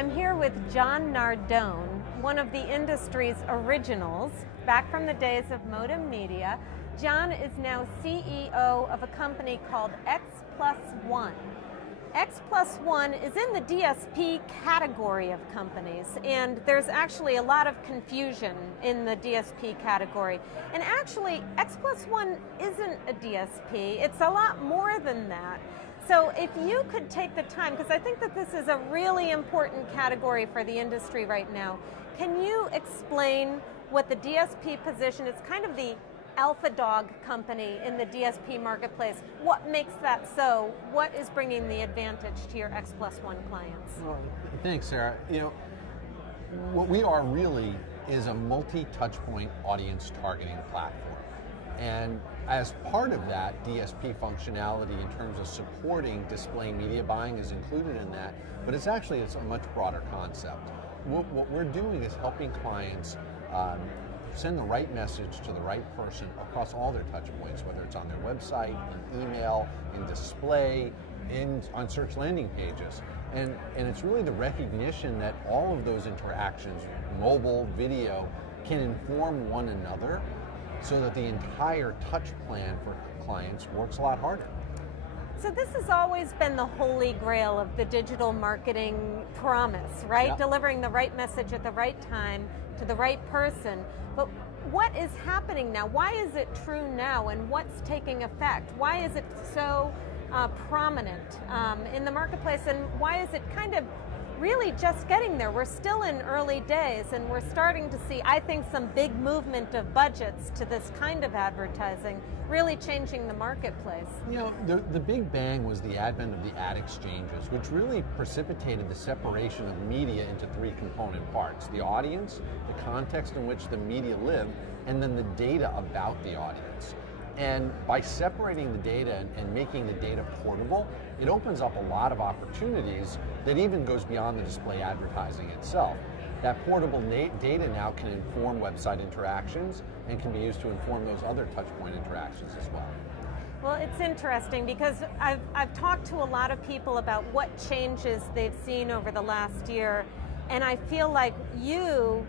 I'm here with John Nardone, one of the industry's originals, back from the days of Modem Media. John is now CEO of a company called X+1. X+1 is in the DSP category of companies, and there's actually a lot of confusion in the DSP category. And actually, X+1 isn't a DSP, it's a lot more than that. So if you could take the time, because I think that this is a really important category for the industry right now, can you explain what the DSP position is, kind of the alpha dog company in the DSP marketplace? What makes that so? What is bringing the advantage to your X+1 clients? Well, thanks, Sarah. What we are really is a multi-touch point audience targeting platform. And as part of that, DSP functionality in terms of supporting display media buying is included in that, but it's a much broader concept. What we're doing is helping clients send the right message to the right person across all their touch points, whether it's on their website, in email, in display, on search landing pages. And it's really the recognition that all of those interactions, mobile, video, can inform one another so that the entire touch plan for clients works a lot harder. So this has always been the holy grail of the digital marketing promise, right? Yeah. Delivering the right message at the right time to the right person. But what is happening now? Why is it true now, and what's taking effect? Why is it so prominent in the marketplace, and why is it kind of really just getting there? We're still in early days, and we're starting to see, I think, some big movement of budgets to this kind of advertising, really changing the marketplace. The big bang was the advent of the ad exchanges, which really precipitated the separation of media into three component parts: the audience, the context in which the media lived, and then the data about the audience. And by separating the data and making the data portable, it opens up a lot of opportunities that even goes beyond the display advertising itself. That portable data now can inform website interactions and can be used to inform those other touchpoint interactions as well. Well, it's interesting because I've talked to a lot of people about what changes they've seen over the last year, and I feel like you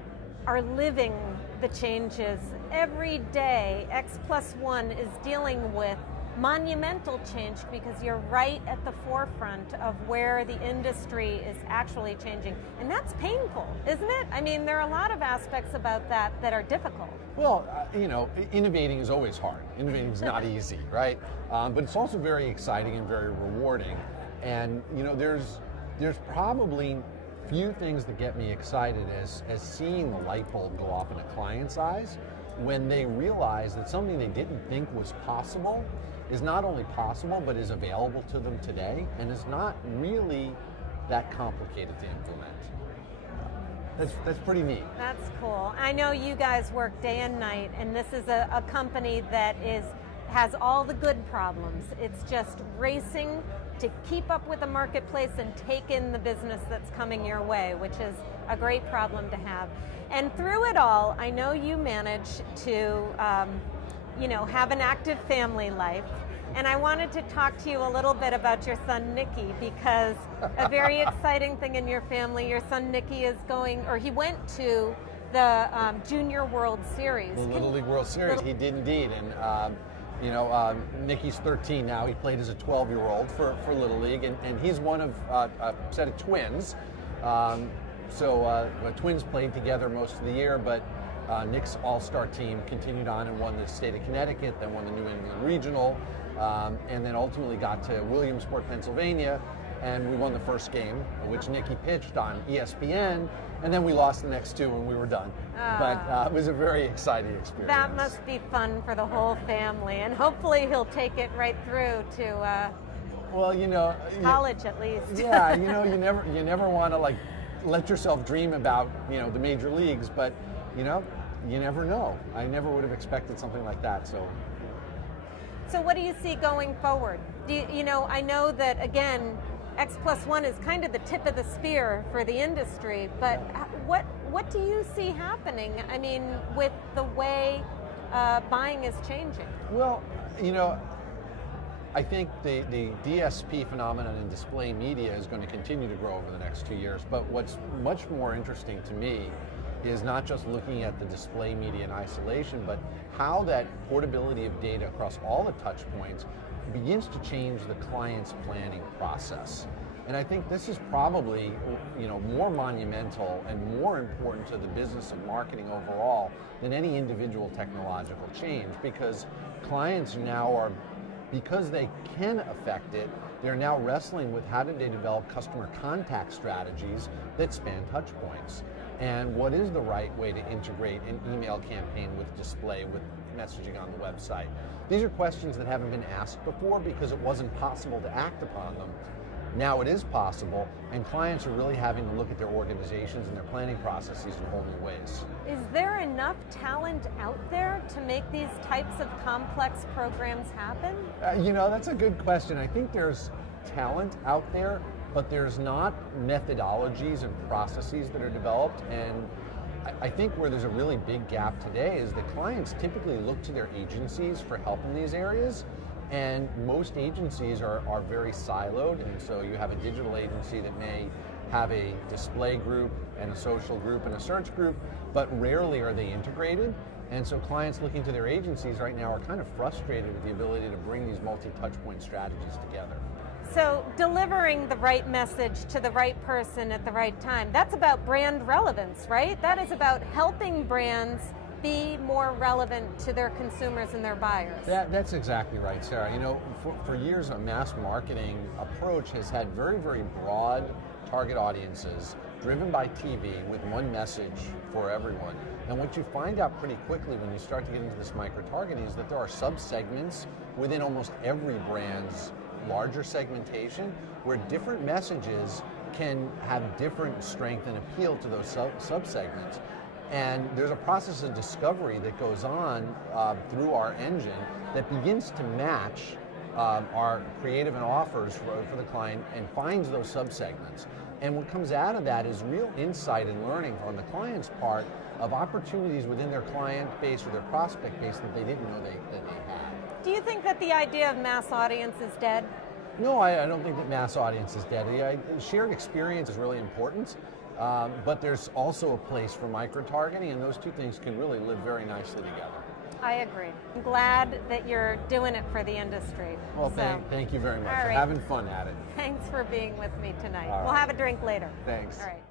are living the changes. Every day, X+1 is dealing with monumental change because you're right at the forefront of where the industry is actually changing. And that's painful, isn't it? I mean, there are a lot of aspects about that that are difficult. Well, innovating is always hard. Innovating is not easy, right? But it's also very exciting and very rewarding. And there's probably few things that get me excited as seeing the light bulb go off in a client's eyes when they realize that something they didn't think was possible is not only possible, but is available to them today, and is not really that complicated to implement. That's pretty neat. That's cool. I know you guys work day and night, and this is a company that has all the good problems. It's just racing to keep up with the marketplace and take in the business that's coming your way, which is a great problem to have. And through it all, I know you manage to have an active family life. And I wanted to talk to you a little bit about your son, Nicky, because a very exciting thing in your family, your son, Nicky, he went to the Junior World Series. The Little League World Series, he did indeed. And Nicky's 13 now. He played as a 12-year-old for Little League, and he's one of a set of twins. Twins played together most of the year, but Nick's all-star team continued on and won the state of Connecticut, then won the New England Regional, and then ultimately got to Williamsport, Pennsylvania, and we won the first game, which Nicky pitched on ESPN, and then we lost the next two and we were done. But it was a very exciting experience. That must be fun for the whole family, and hopefully he'll take it right through to college at least. Yeah, you never want to let yourself dream about the major leagues, but you never know. I never would have expected something like that. So what do you see going forward? I know that, again, X+1 is kind of the tip of the spear for the industry, but what do you see happening, with the way buying is changing? Well, I think the DSP phenomenon in display media is going to continue to grow over the next 2 years, but what's much more interesting to me is not just looking at the display media in isolation, but how that portability of data across all the touch points begins to change the client's planning process. And I think this is probably, more monumental and more important to the business of marketing overall than any individual technological change, because clients now are, because they can affect it, they're now wrestling with how do they develop customer contact strategies that span touch points. And what is the right way to integrate an email campaign with display, with messaging on the website? These are questions that haven't been asked before because it wasn't possible to act upon them. Now it is possible, and clients are really having to look at their organizations and their planning processes in whole new ways. Is there enough talent out there to make these types of complex programs happen? That's a good question. I think there's talent out there, but there's not methodologies and processes that are developed. And I think where there's a really big gap today is that clients typically look to their agencies for help in these areas. And most agencies are very siloed, and so you have a digital agency that may have a display group and a social group and a search group, but rarely are they integrated. And so clients looking to their agencies right now are kind of frustrated with the ability to bring these multi-touchpoint strategies together. So delivering the right message to the right person at the right time, that's about brand relevance, right? That is about helping brands be more relevant to their consumers and their buyers. That's exactly right, Sarah. For years, a mass marketing approach has had very, very broad target audiences driven by TV with one message for everyone. And what you find out pretty quickly when you start to get into this micro-targeting is that there are sub-segments within almost every brand's larger segmentation where different messages can have different strength and appeal to those sub-segments. And there's a process of discovery that goes on through our engine that begins to match our creative and offers for the client and finds those subsegments. And what comes out of that is real insight and learning on the client's part of opportunities within their client base or their prospect base that they didn't know that they had. Do you think that the idea of mass audience is dead? No, I don't think that mass audience is dead. Shared experience is really important. But there's also a place for micro-targeting, and those two things can really live very nicely together. I agree. I'm glad that you're doing it for the industry. Well, thank you very much for having fun at it. Thanks for being with me tonight. All right. We'll have a drink later. Thanks. All right.